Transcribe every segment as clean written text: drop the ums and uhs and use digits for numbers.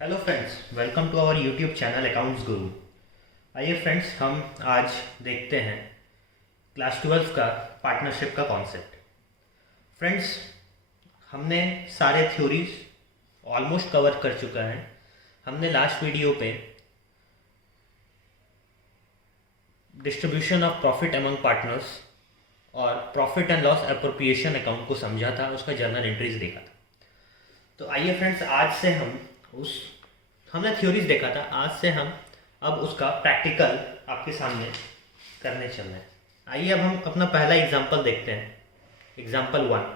Hello friends, welcome to our YouTube channel Accounts Guru. आइए friends, हम आज देखते हैं क्लास 12 का पार्टनरशिप का कॉन्सेप्ट। फ्रेंड्स, हमने सारे थ्योरीज ऑलमोस्ट कवर कर चुका है। हमने लास्ट वीडियो पे distribution of profit among partners और profit and loss appropriation account को समझा था, उसका जर्नल एंट्रीज देखा था। तो आइए फ्रेंड्स, आज से हम उस हमने थ्योरीज देखा था, आज से हम अब उसका प्रैक्टिकल आपके सामने करने चल रहे हैं। आइए अब हम अपना पहला एग्जांपल देखते हैं, एग्जांपल 1।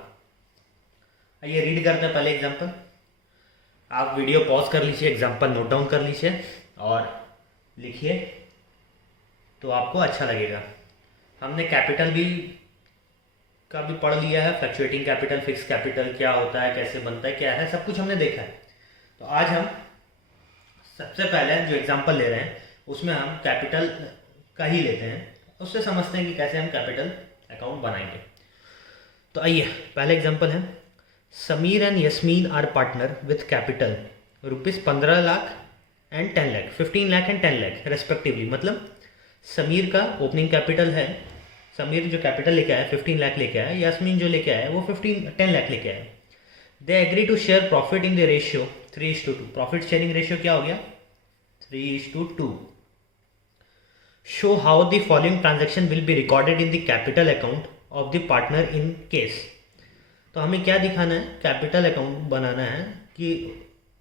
आइए रीड करते हैं पहले एग्जांपल। आप वीडियो पॉज कर लीजिए, एग्जांपल नोट डाउन कर लीजिए और लिखिए, तो आपको अच्छा लगेगा। हमने कैपिटल का भी पढ़ लिया है, फ्लक्चुएटिंग कैपिटल, फिक्स कैपिटल क्या होता है, कैसे बनता है, क्या है, सब कुछ हमने देखा है। तो आज हम सबसे पहले जो एग्जांपल ले रहे हैं उसमें हम कैपिटल का ही लेते हैं, उससे समझते हैं कि कैसे हम कैपिटल अकाउंट बनाएंगे। तो आइए, पहले एग्जांपल है, Sameer and Yasmin are partner with capital ₹15 lakh and 10 lakh, 15 lakh and 10 lakh respectively. मतलब समीर का ओपनिंग कैपिटल है, समीर जो कैपिटल लेके आया 15 लाख लेके आया, यास्मीन जो लेके आया वो 10 लाख लेके आया। They agree to share profit in the ratio 3:2। Profit sharing ratio क्या हो गया? 3:2। Show how the following transaction will be recorded in the capital account of the partner in case. तो हमें क्या दिखाना है? कैपिटल अकाउंट बनाना है कि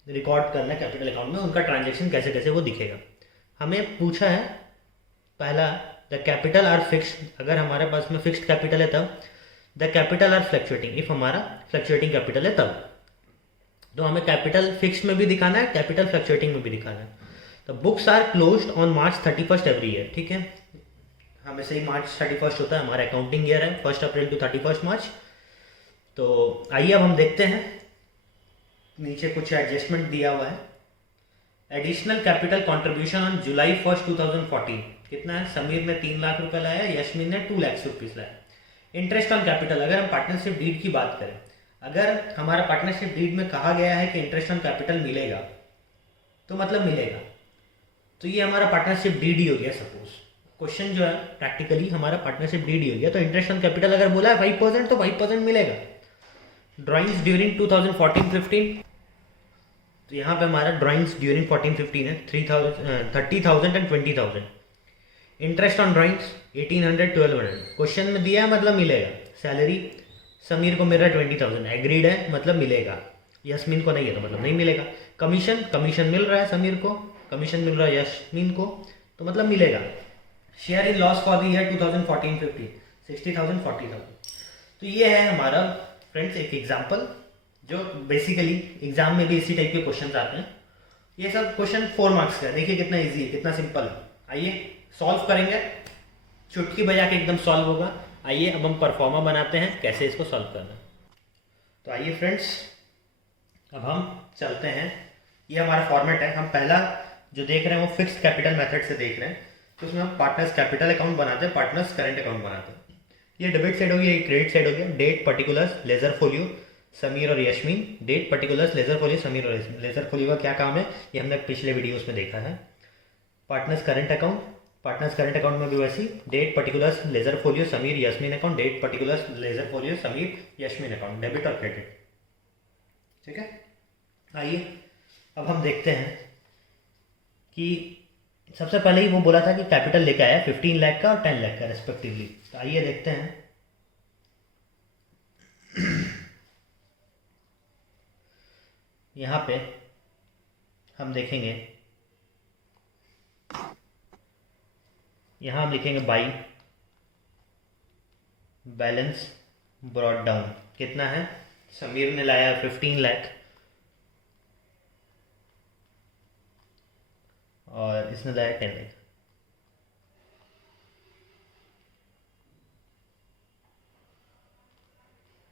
रिकॉर्ड करना है कैपिटल अकाउंट में, उनका ट्रांजेक्शन कैसे कैसे वो दिखेगा। हमें पूछा है पहला, द कैपिटल आर फिक्स्ड। अगर हमारे पास में फिक्स्ड कैपिटल है तब, the capital R fluctuating, if हमारा फ्लक्चुएटिंग कैपिटल है तब। तो हमें कैपिटल फिक्स्ड में भी दिखाना है, कैपिटल फ्लक्चुएटिंग में भी दिखाना है। तो books are closed on March 31 every year. ठीक है, हमेशा ही March 31 होता है, हमारा अकाउंटिंग ईयर है 1 अप्रैल टू 31 मार्च। तो आइए अब हम देखते हैं, नीचे कुछ एडजस्टमेंट दिया हुआ है। Additional capital contribution on July 1, 2014 कितना है? समीर ने 3 लाख रुपए लाया, यशमीन ने 2 लाख रुपीज लाया। इंटरेस्ट ऑन कैपिटल, अगर हम पार्टनरशिप डीड की बात करें, अगर हमारा पार्टनरशिप डीड में कहा गया है कि इंटरेस्ट ऑन कैपिटल मिलेगा, तो मतलब मिलेगा, तो ये हमारा पार्टनरशिप डीड ही हो गया। सपोज क्वेश्चन जो है प्रैक्टिकली हमारा पार्टनरशिप डीड ही हो गया, तो इंटरेस्ट ऑन कैपिटल अगर बोला है 5%, तो 5% मिलेगा। ड्राइंग्स ड्यूरिंग 2014-15, तो यहाँ पे हमारा ड्राइंग्स ड्यूरिंग 14-15 है 30,000 and 20,000। Interest on drawings 1800-1200, question में दिया है मतलब मिलेगा। सैलरी समीर को मिल रहा है 20,000, एग्रीड है मतलब मिलेगा, यस्मीन को नहीं है तो मतलब नहीं मिलेगा। कमीशन मिल रहा है समीर को, कमीशन मिल रहा है यस्मीन को, तो मतलब मिलेगा। Share in loss for the year 2014-15 60,000 40,000। तो ये है हमारा फ्रेंड्स एक एग्जाम्पल, जो बेसिकली एग्जाम में भी इसी टाइप के क्वेश्चन आते हैं। ये सब क्वेश्चन 4 मार्क्स का है, देखिए कितना ईजी है, कितना सिंपल है। आइए सॉल्व करेंगे, चुटकी बजा के एकदम सॉल्व होगा। आइए अब हम परफॉर्मा बनाते हैं कैसे इसको सॉल्व करना है। तो आइए फ्रेंड्स, अब हम चलते हैं। ये हमारा फॉर्मेट है, हम पहला जो देख रहे हैं वो फिक्स्ड कैपिटल मेथड से देख रहे हैं। तो उसमें हम पार्टनर्स कैपिटल अकाउंट बनाते हैं, पार्टनर्स करंट अकाउंट बनाते हैं। ये डेबिट साइड हो गया, ये क्रेडिट साइड हो गया। Date particulars ledger folio Sameer और Yasmin, date particulars ledger folio Sameer और यशमीन। लेजर फोलियो का क्या काम है ये हमने पिछले वीडियोस में देखा है। Partners current account, partners current account में भी वैसी date particulars ledger folio Sameer Yasmin account, date particulars ledger folio Sameer Yasmin account, debit और क्रेडिट। ठीक है, आइए अब हम देखते हैं कि सबसे पहले ही वो बोला था कि कैपिटल लेके आया 15 लाख का और 10 लाख का रेस्पेक्टिवली। तो आइए देखते हैं। यहाँ पे हम देखेंगे, यहाँ हम लिखेंगे बाई बैलेंस ब्रॉट डाउन। कितना है? समीर ने लाया 15 लाख और इसने लाया 10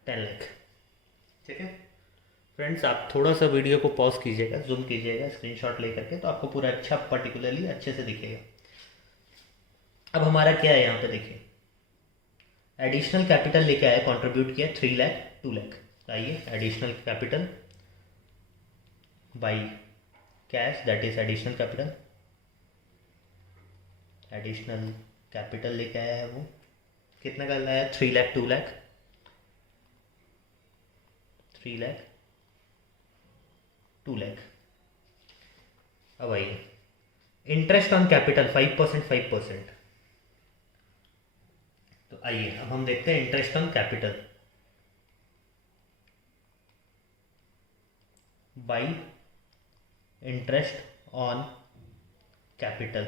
लाख। ठीक है फ्रेंड्स, आप थोड़ा सा वीडियो को पॉज कीजिएगा, जूम कीजिएगा स्क्रीनशॉट लेकर के, तो आपको पूरा अच्छा पर्टिकुलरली अच्छे से दिखेगा। अब हमारा क्या है यहाँ पे देखिए, एडिशनल कैपिटल लेके आया, कंट्रीब्यूट किया 3 लाख 2 लाख। आइए additional capital by cash that is additional capital, additional capital लेके आया है वो, कितना का लाया है, 3 लाख, 2 लाख, 3 लाख, 2 लाख। अब आइए इंटरेस्ट ऑन कैपिटल 5%, 5%। तो आइए अब हम देखते हैं interest on capital by interest on capital.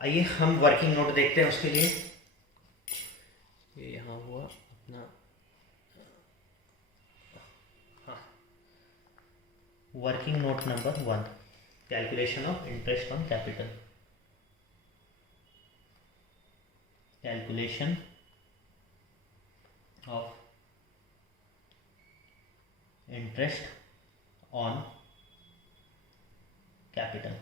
आइए हम वर्किंग नोट देखते हैं उसके लिए। ये यहाँ हुआ अपना, हाँ, working note number 1, calculation of interest on capital, calculation of interest on capital.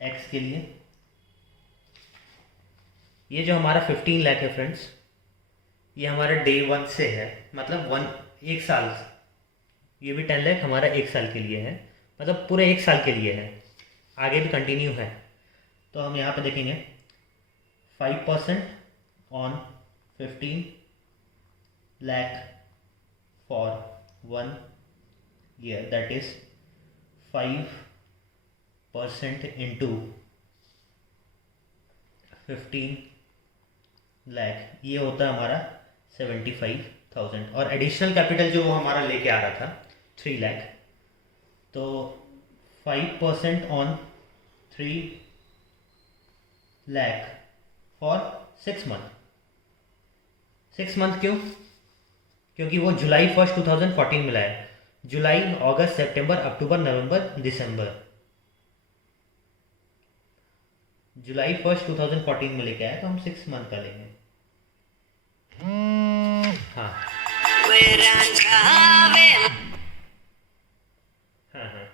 X के लिए ये जो हमारा 15 लाख है फ्रेंड्स, ये हमारा डे 1 से है, मतलब एक साल, ये भी 10 लाख हमारा एक साल के लिए है, मतलब पूरे एक साल के लिए है, आगे भी कंटिन्यू है। तो हम यहाँ पे देखेंगे 5% on 15 lakh for 1 year, that is 5% into 15 lakh, ये होता है हमारा 75,000। और एडिशनल कैपिटल जो वो हमारा लेके आ रहा था 3 लाख, तो 5% on 3 lakh for 6 month. 6 month क्यों? क्योंकि वो जुलाई 1 2014 में लाया, जुलाई, अगस्त, सितंबर, अक्टूबर, नवंबर, दिसंबर, जुलाई 1 2014 में लेके आया, तो हम 6 मंथ का लेंगे। हाँ हाँ हाँ,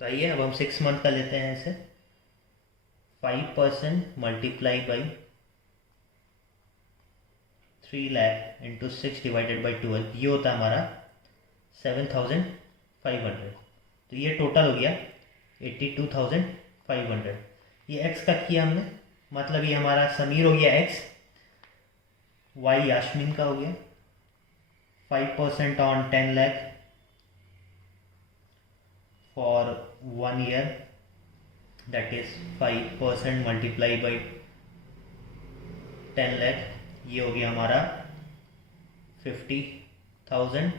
तो आइए अब हम 6 मंथ का लेते हैं ऐसे। 5% multiply by 3 lakh into 6 divided by 12, ये होता है हमारा 7,500। तो ये टोटल हो गया 82,500। ये एक्स का किया हमने, मतलब ये हमारा समीर हो गया एक्स, वाई यास्मीन का हो गया। 5% on 10 lakh for 1 year, that is 5% multiply by 10 lakh, ये हो गया हमारा 50,000।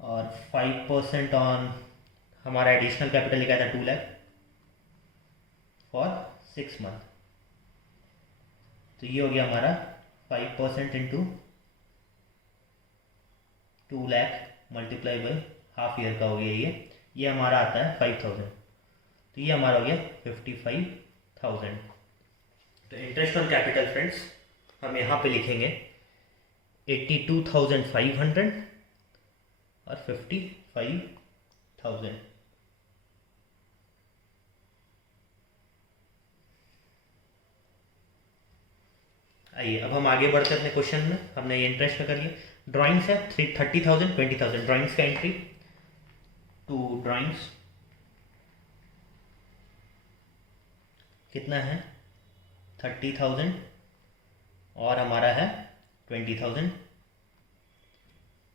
और 5% ऑन हमारा एडिशनल कैपिटल लिखा था 2 लाख फॉर 6 मंथ, तो ये हो गया हमारा 5% into 2 lakh multiply by half year का हो गया, ये हमारा आता है 5,000, तो ये हमारा हो गया 55,000। तो इंटरेस्ट ऑन कैपिटल फ्रेंड्स हम यहाँ पे लिखेंगे 82,500 और 55,000। आइए अब हम आगे बढ़ते हैं अपने क्वेश्चन में। हमने ये इंटरेस्ट में कर लिया। ड्राइंग्स है 30,000, 20,000, ड्राइंग्स का एंट्री टू ड्राइंग्स कितना है 30,000 और हमारा है 20,000।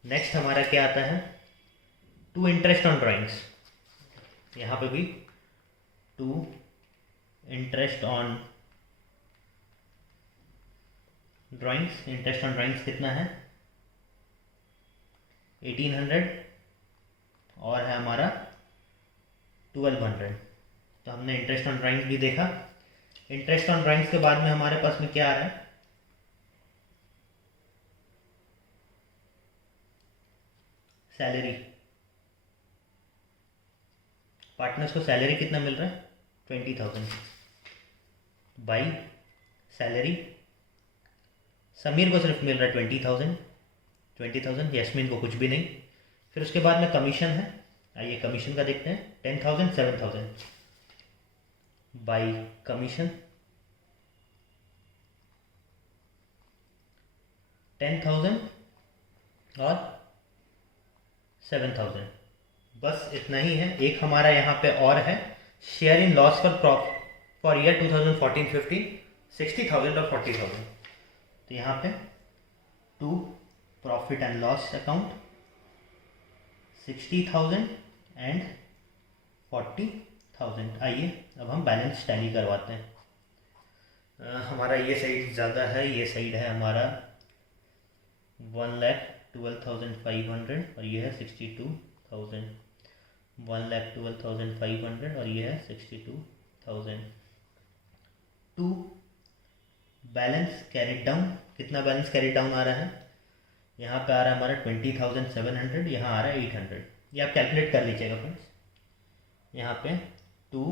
नेक्स्ट हमारा क्या आता है टू इंटरेस्ट ऑन ड्राइंग्स, यहाँ पे भी to interest on drawings, interest on drawings कितना है 1800 और है हमारा 1200। तो हमने इंटरेस्ट ऑन ड्राइंग्स भी देखा। इंटरेस्ट ऑन ड्राइंग्स के बाद में हमारे पास में क्या आ रहा है सैलरी। पार्टनर्स को सैलरी कितना मिल रहा है 20,000 बाई सैलरी। समीर को सिर्फ मिल रहा है 20,000, यस्मीन को कुछ भी नहीं। फिर उसके बाद में कमीशन है, आइए कमीशन का देखते हैं 10,000, 7,000 बाई कमीशन 10,000 और 7,000। बस इतना ही है। एक हमारा यहाँ पे और है, share in loss for year 2014-15 60,000 और 40,000। तो यहाँ पे to profit and loss account 60,000 and 40,000। आइए अब हम बैलेंस टैली करवाते हैं। हमारा ये साइड ज़्यादा है, ये साइड है हमारा 1,12,500 और ये है 62,000। 1,12,500 और ये है 62,000। टू बैलेंस कैरिड डाउन, कितना बैलेंस कैरिड डाउन आ रहा है? यहाँ पे आ रहा है हमारा 20,700, यहाँ आ रहा है 800। ये आप कैलकुलेट कर लीजिएगा फ्रेंड्स। यहाँ पे टू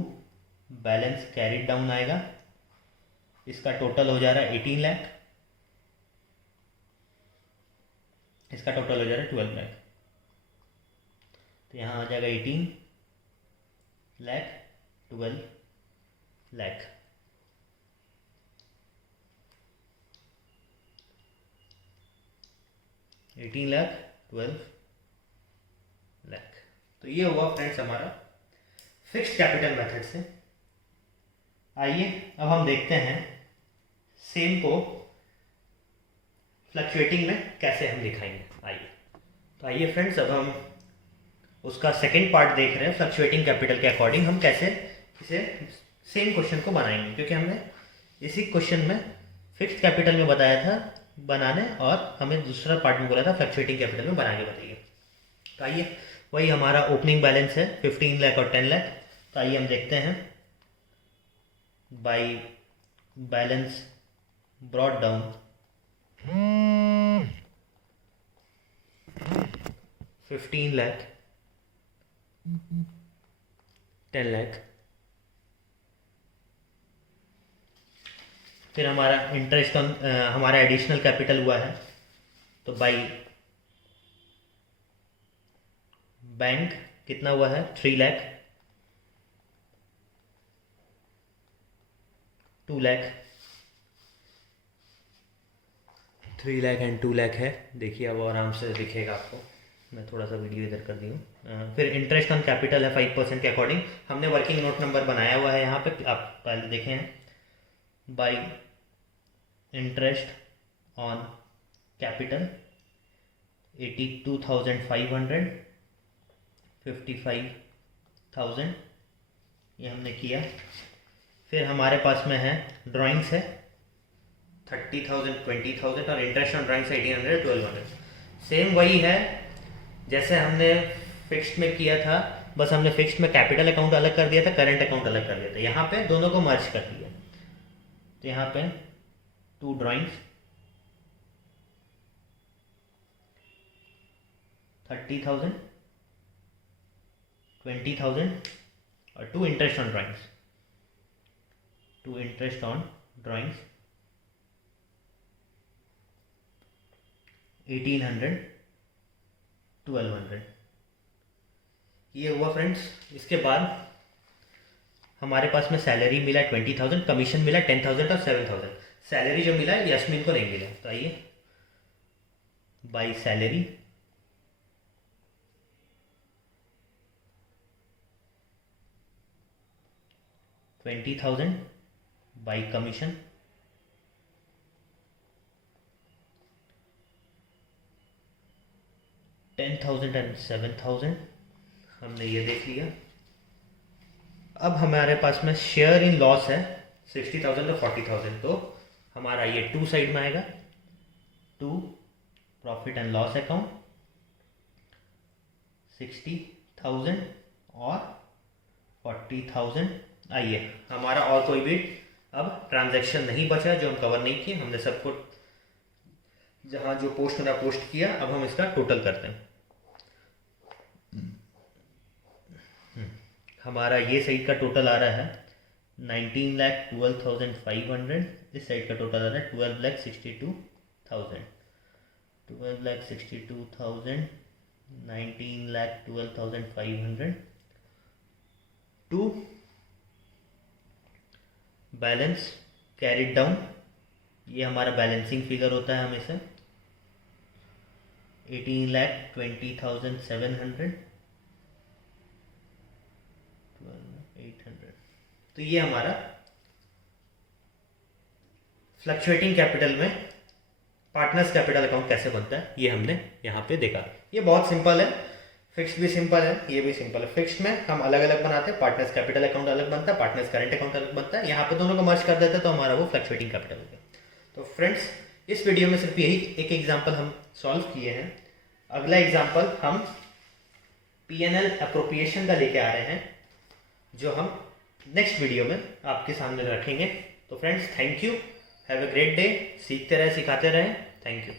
बैलेंस कैरिड डाउन आएगा, इसका टोटल हो जा रहा है 18 लाख, इसका टोटल हो जा रहा है 12 लाख। तो यहाँ आ जाएगा 18 लाख 12 लाख। एटीन लाख 12 लाख। तो ये हुआ फ्रेंड्स हमारा फिक्स्ड कैपिटल मेथड से। आइए अब हम देखते हैं सेम को फ्लक्चुएटिंग में कैसे हम दिखाएंगे। आइए तो आइए फ्रेंड्स, अब हम उसका सेकंड पार्ट देख रहे हैं। फ्लक्चुएटिंग कैपिटल के अकॉर्डिंग हम कैसे इसे सेम क्वेश्चन को बनाएंगे, क्योंकि हमने इसी क्वेश्चन में फिक्स्ड कैपिटल में बताया था बनाने, और हमें दूसरा पार्ट में बोला था फ्लक्चुएटिंग कैपिटल में बना के बताइए। तो आइए, वही हमारा ओपनिंग बैलेंस है 15 लाख और 10 लाख। तो आइए हम देखते हैं। By balance brought down 15 lakh 10 lakh. फिर हमारा इंटरेस्ट ऑन हमारा एडिशनल कैपिटल हुआ है, तो बाई बैंक कितना हुआ है 3 लाख 2 लाख 3 लाख एंड 2 लाख है। देखिए अब आराम से दिखेगा आपको, मैं थोड़ा सा वीडियो इधर कर दी हूँ। फिर इंटरेस्ट ऑन कैपिटल है 5% के अकॉर्डिंग। हमने वर्किंग नोट नंबर बनाया हुआ है यहाँ पे, आप पहले देखे हैं। बाई इंटरेस्ट ऑन कैपिटल 82,500 55,000 ये हमने किया। फिर हमारे पास में है ड्राइंग्स है 30,000 20,000 और इंटरेस्ट ऑन ड्राइंग्स है 1,800 1,200। सेम वही है जैसे हमने फिक्स्ड में किया था, बस हमने फिक्स्ड में कैपिटल अकाउंट अलग कर दिया था, करंट अकाउंट अलग कर दिया था। यहाँ पे दोनों को मर्ज कर दिया। तो यहाँ पे टू ड्राइंग्स 30,000 20,000 और टू इंटरेस्ट ऑन ड्राइंग्स 1,800 1,200। ये हुआ फ्रेंड्स। इसके बाद हमारे पास में सैलरी मिला 20,000, कमीशन मिला 10,000 और 7,000। सैलरी जो मिला यस्मिन को नहीं मिला। तो आइए by salary 20,000 by commission 10,000 and 7,000। हमने ये देख लिया। अब हमारे पास में शेयर इन लॉस है 60,000 और 40,000। तो हमारा ये टू साइड में आएगा, to profit and loss account 60,000 और 40,000। आइए, हमारा और कोई भी अब ट्रांजैक्शन नहीं बचा जो हम कवर नहीं किए। हमने सबको जहाँ जो पोस्ट होना पोस्ट किया। अब हम इसका टोटल करते हैं। हमारा ये साइड का टोटल आ रहा है 19,12,500। इस साइड का टोटल आ रहा है 12,62,000। 12,62,000 19,12,500 टू बैलेंस कैरिड डाउन, ये हमारा बैलेंसिंग फिगर होता है हमेशा 18,20,700, 800। तो ये हमारा फ्लक्चुएटिंग कैपिटल में पार्टनर्स कैपिटल अकाउंट कैसे बनता है ये हमने यहाँ पे देखा। ये बहुत सिंपल है, फिक्स्ड भी सिंपल है, ये भी सिंपल है। फिक्स्ड में हम अलग अलग बनाते हैं, पार्टनर्स कैपिटल अकाउंट अलग बनता है, पार्टनर्स करंट अकाउंट अलग बनता है। यहाँ पे दोनों को मर्ज कर देते हैं तो हमारा वो फ्लक्चुएटिंग कैपिटल हो गया। तो फ्रेंड्स इस वीडियो में सिर्फ यही एक एग्जाम्पल हम सॉल्व किए हैं। अगला एग्जाम्पल हम P&L अप्रोप्रिएशन का लेके आ रहे हैं, जो हम नेक्स्ट वीडियो में आपके सामने रखेंगे। तो friends thank you, have a great day. सीखते रहे सिखाते रहे, थैंक यू।